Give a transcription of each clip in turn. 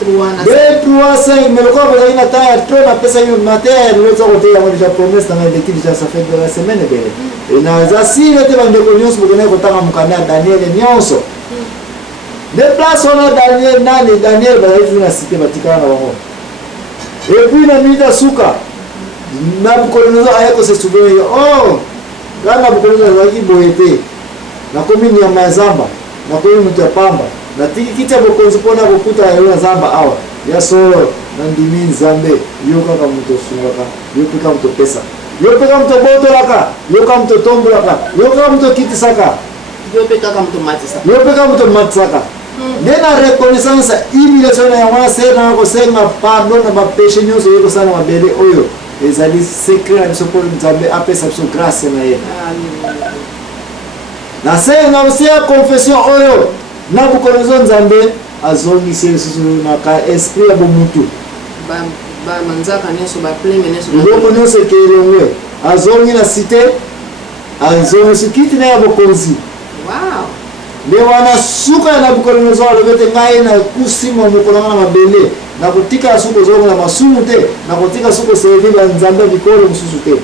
5, mais le corps il a trop la pesa une matière, le temps où il y a déjà promesse dans l'équipe déjà ça fait de la semaine et na zasi était dans des cognos pour donner autant à mukana Daniel Nyonso. Des places on a Daniel va être une cité batikana na bango. Et puis na mita suka. Na bukonozo ayako se souvenir. Oh, gana bukonozo zaki boete. Na komini ya mazamba, na komini mutapamba. Na tiki kita bokonzi pona bokuta ya zamba awa ya solo na ndimi nzambe yoka ka muto sungaka yoka muto pesa yoka muto botolaka yoka muto tombolaka yoka muto kitisaka yoka muto matisaka ndena reconnaissance humiliation ya wana sena ko senga pardon na ba péché nyoso yoko sana mabele oyo ezali secret na sokolo nzambe apesa biso grâce na ye na senga usia confession oyo na bukonozo nzambe azongi sesusu na ka esprit ya bomutu ba manzaka neso ba pleme neso ndoko nyose kelongwe azongi na cité azongi sukiti na ya bokonzi wow nde wana suka na bukonozo alobete ngai na kusima mukolanga na mabele na kutika suko zongo na masumu te na kutika suko servir ba nzambe bikolo mususu te wow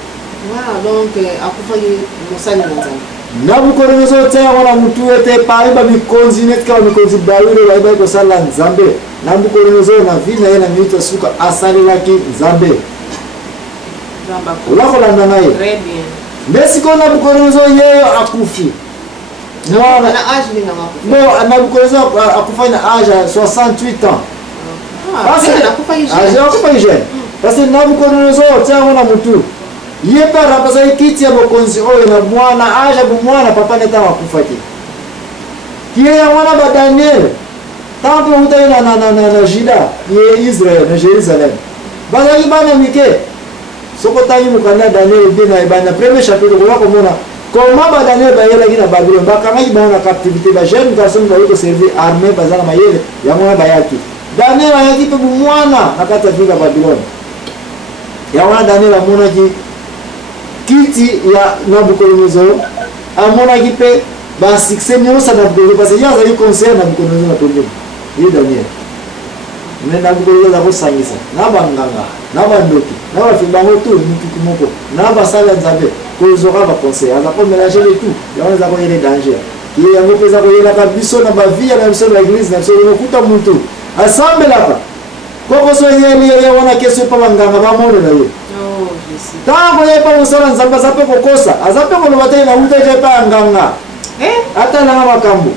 donc akufaki musani na nzambe Nabucodonosor tya wana mutu ete paiba mikonzi netka mikonzi Dawidi waiba ko sala nzambe Nabucodonosor na vina yena mita suka asali laki nzambe ulako la nanaye très bien ndesi ko Nabucodonosor yeyo akufi na âge ni ngako no Nabucodonosor akufanya âge 68 ans parce que akufa jeune parce que Nabucodonosor tya wana mutu yepa rapasa kiti ya bokonzi oyo na mwana aja bumwana papa neta wakufaki kiye ya mwana ba Daniel tanto utaye na Juda ye Israel na Jerusalem bazali bana mike soko tangi mukanda Daniel bina ibana premier chapitre ko mona comment ba Daniel ba yela gina Babylon ba kama ibana captivité ba jeune garçon ba yoko servir armée bazala mayele ya mwana bayaki Daniel ayaki pe bumwana nakata vinga Babylon ya mwana Daniel amona ki kiti ya Nabucodonosor amona kipe ba succès nyosa na Nabucodonosor parce que yaza li conseil na Nabucodonosor na pembeni ye Daniel mais Nabucodonosor za kosangisa na banganga na bandoki na ba fibango tout mutu kumoko na ba sala nzambe ko zora ba conseil aza ko mélanger le tout ya za ko yele danger ye yango pesa ko yela ka biso na ba vie na biso na église na biso no kuta mutu assemble là koko so yele ya wana keso pa banganga ba mono na ye tango yepa musala nzamba zape kokosa azape kolobata na uteje pa nganga ata na makambo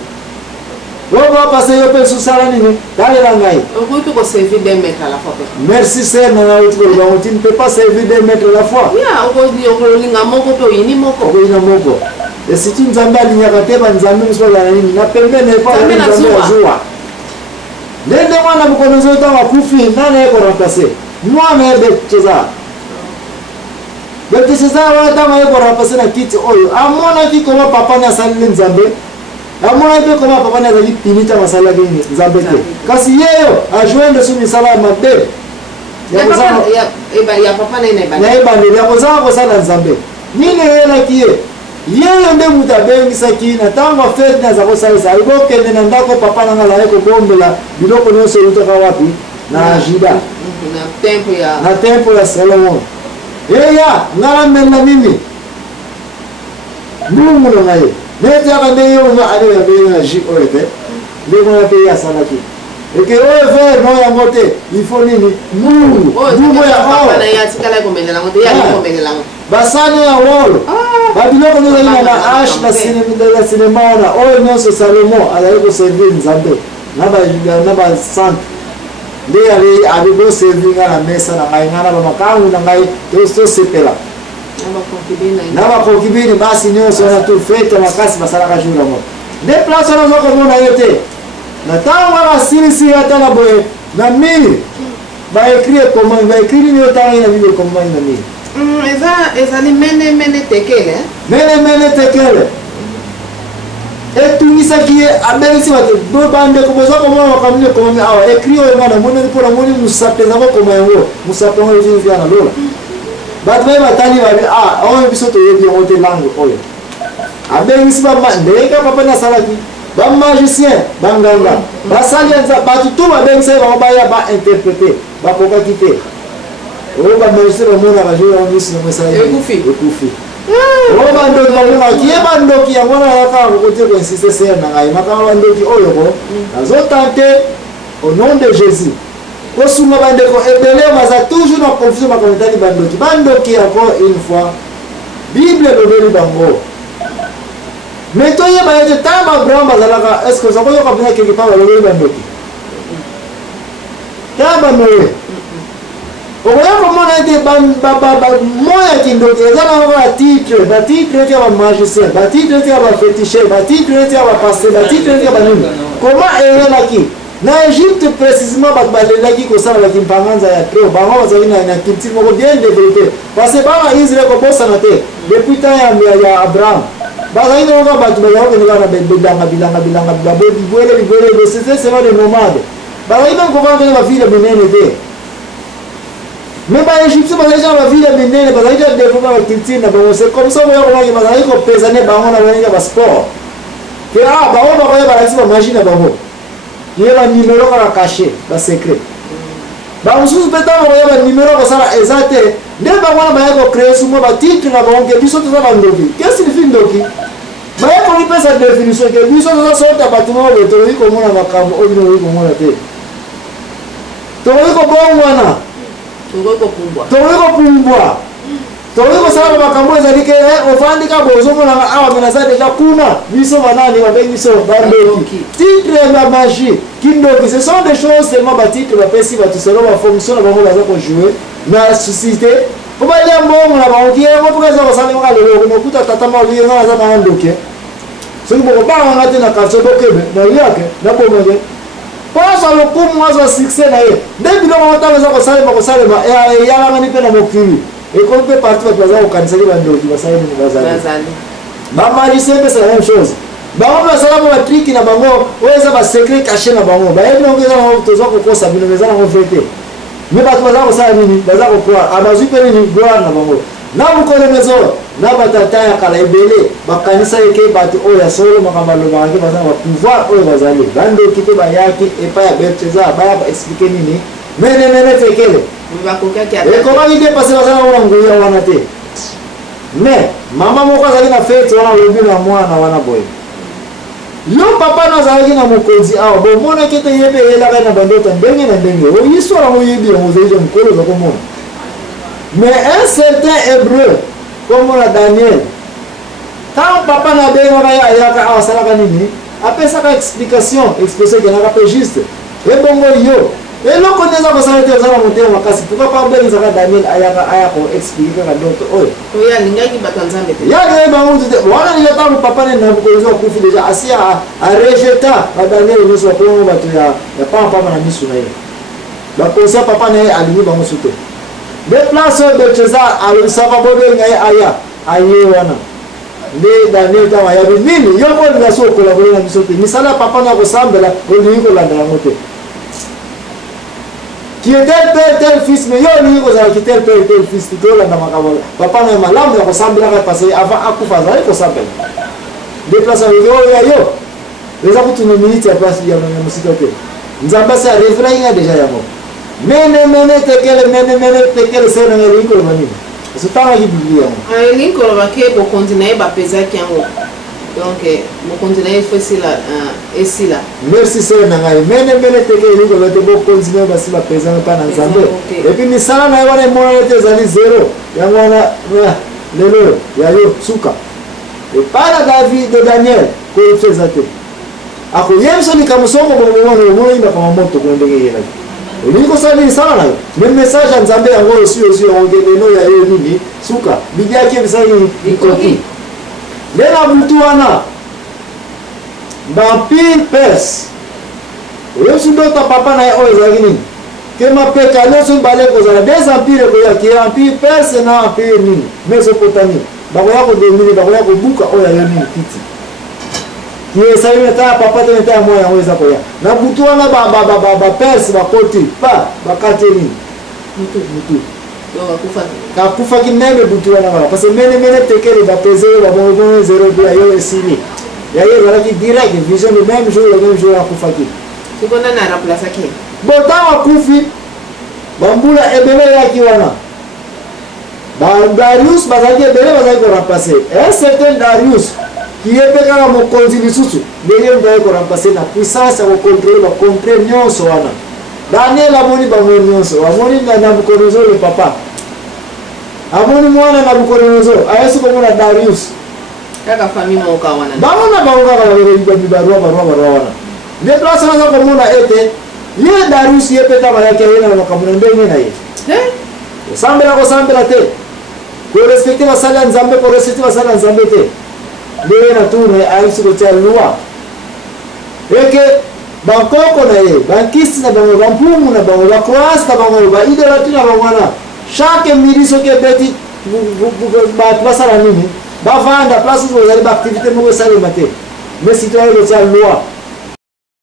woba pase yope susala nini dale la ngai okutu ko servir des maîtres à la fois merci sir na utu ko tu ne peux pas servir des maîtres à la fois ya oko linga moko to yini moko ko ina moko et si tu nzamba linyaka te ba nzambe musala na nini na pembene pa nzambe azua ndende mwana bukonozo tawa kufi nana yeko remplacer mwana ebe cheza Bete César wata ma yeko rapase na kiti oyo amona ki koma papa na salile nzambe amona pe koma papa na zali pinita masala gini nzambe te kasi yeyo a joindre su misala mabe ya papa na ina ya kozala kosala nzambe nini yela kiye yeyo nde mutu abengisaki na ntango fete naza kosalisa alibokende na ndako papa na nga azali kobombela biloko nyonso eutaka wapi na Juda na temple ya Salomon eya ngala mena mimi mungu na ngai nete aka nde yo nga ale ya be na ji oete ndeko na pe ya salaki eke oe ver no ya mote il faut nini mungu ya papa na ya tikala ko menela ngote ya ko menela basane ya wolo babiloko nyo na ash na sinema na oyo nyonso Salomo azali ko servir nzambe na ba sant nde ali abigo servir na mesa na ngai ngana ba makangu na ngai to sepela na ba kokibini basi nyonso na tu fete makasi basala ka jura mo de place na zoko mona yote na tanga ba silisi hata na boye na mili ba écrire comment ba écrire ni otanga ina bible comment ina mili ezali mene tekele etungisaki ye abelisi bato bandeko boza komona makambo ekomami awa ekri oyo ngana moneli mpona moni mosape eza kokoma yango mosape yango ezozia na lola bato baye batali babi oyo biso toyebi yango te langue oyo abengisi ndenge papa nasalaki ba magicien banganga basali nza batu tout ba bense ba baya ba interpréter ba koka kité o ba magicien ba mona ba jour on dit no message ekufi o ba ndo ba mona ki e ba ndo ki ya mona ya ka ko te ko insister ser na ngai maka ba ndo ki oyo ko azo tenter au nom de Jésus ko sunga ba ndeko ebele baza toujours na confusion ba kometani ba ndo ki encore une fois Bible lobeli bango mais toi, il y a des temps est-ce que ça va y quelque part le bandoki tamba noé on voit comment on a été moya kindoki ezana ba titre qui va magicien ba titre qui va féticher ba titre qui va passer ba titre qui va nini comment est là qui na Égypte précisément ba lelaki ko sala ba kimpanganza ya trop ba ngwa zali na culture moko bien développé parce que ba Israël ko bossa na te depuis temps ya Abraham bazali nonga bato bazali kokende na bilanga bibwele c'est pas des nomades bazali donc kovanda na bavile minene te mais ba Égypte bazali na bavile minene bazali na développer ba culture na bango c'est comme ça boya komaki bazali kopesane bango na baninga ba sport ke bango bakoya balakisi ba machine na bango ye ba numéro kaka caché ba secret bamosusu mpe ntango koya ba numéro kosala eza te nde bango wana baya kocrée sumo batitre na bango ke biso toza bandoki ke signifie ndoki baya komipesa définition ke biso toza sorta bato moko boye tokoki komona makambo oyo bino okoki komona te tokoki kobongwana tokoki kopumbwa tokoki kosala makambo ezali ke ovandi ka boye ozomonanga awa me naza deja kuna biso banani babengi biso bandoki titre ya magie kindoki ce sont des choses seulement batitre bapesi bato selo bafonction na bango baza kojouer na société po balia mbongo na bango kiyengo mpoka eza kosalemaka lelo konokuta tata maoyenga naza na ndoki soki bokobanganga te na quartier bokebe na yake na bomenge poso lokumu azwa succès na ye nde biloko ntango eza kosalema eyalangani mpe na mokili ekomi mpe parti bato baza kokanisaki bandoki basali nini bazali bamagicien mpe c'est la même chose bango mpe basala mpo batriki na bango oyo eza basecret caché na bango bayebi nango eza nango tozwa kokosa bino eza nango vrai te mais bato baza kosala nini baza kokroire abazwi mpe nini gloire na bango na bukolemezor na batata ya kala ebele bakanisa eke bato oyo ya solo makambo alobakaki baza na bapouvoir oyo bazali bandoki mpe bayaki epai ya Beltesar baya baexplike nini menemene tekele ekomaki te pase baza nango na nguya wana te mais mama moko azali na fete wana alobi na mwana wana boye yo papa nazalaki na mokonzi awa bomonaki ete ye mpe eyelaka na bandoto ndenge na ndenge oyiswala yango oyebi yango ozalija mokolo oza komona mais un certain hébreu komona Daniel ntango papa na bengaka ye ayaka awa asalaka nini apesaka explication ekenaka mpe juste ebongo yo eloko nde eza kosala te ozala motema makasi pourkui pa obengizaka Daniel aya koexplike kaka ndoto oyo yaki bangutu te wana lila ntango papa ne nabukodonzo akufi deja asi arejeta badaniel nyonso bakomo bato ya pampama na misu na ye bakonsia papa na ye alingi bango su te de place oyo Beltesar alobisaka bobenga ye aya aye wana nde Daniel ntango ayabi nini yo kolinga so okolabole na biso te misala ya papa na kosambela olingi kolanda yango te qui est tel fils mais yo olingi kozala ki tel fils tolanda makambo papa na ye malamu ya kosambelaka parce avant akufa azali kosambela de place oyo ya yo eza kutuna minute ya place ya mosika te nzambe asi arevela inga deja yango mene tekele se nanga elingi koloba nini esotangaki biblia yango elingi koloba ke bokonzi na ye bapezaki yango donc mokonzi na ye fo esila merci sere na ngai mene tekele elingi koloba te bokonzi na ye basi bapezanga mpa na nzambe epuis misala na ye wana emonana te ezali zero yango wana lelo ya yo suka epai na David de Daniel koyebisa eza te akoyebisa likambo songo bomomona omoyindaka mamoto kuna ndenge eyelaki olingi kosala nini sala na yo me message ya nzambe yango osi yango lelo ya yo nini suka bidiaki ebisaki likoki nde na butu wana baempire perse oyebisi ndota papa na ye oyo ezalaki nini ke mapeka nyonso mibale kozala des empire ekoyaki empire perse na empire nini Mésopotamie bakoya kodomine bakoya kobuka oyo ayo nini kiti esali neta ya papa te neta ya mwa yango eza koya na butu wana baperse bakoti pa bakati nini mutu kakufaki meme butu wana wana parce que mene tekele bapeze babongo zero bia yo esili ya ye zalaki direct vision le même jour akufaki sikona na remplacer qui bota akufi bambula ebele yaki wana Darius bazaki ebele bazaki ko remplacer un certain Darius qui était kaka mokonzi lisusu ndenge mbaye ko remplacer na puissance ko contrôler nyonso wana Daniel amoni bango nyonso amoni na Nabucodonosor le papa amoni mwana Nabucodonosor ayesu komona Darius kaka famille mo ka wana bamona bango kaka bibarua wana nde place na komona ete ye Darius ye peta ba yake yena makamuna ndenge na ye sambela te ko respecter basala nzambe ko respecter basala nzambe te ndenge na tourne ayesu ko tia loi eke bankoko na ye bankisi na bango bampumu na bango bakroase na bango baidolati na bango wana chaque midi soki ebeti bato basala nini bavanda place oyo bazali baactivité moko esalema te mais citoyen kotia loi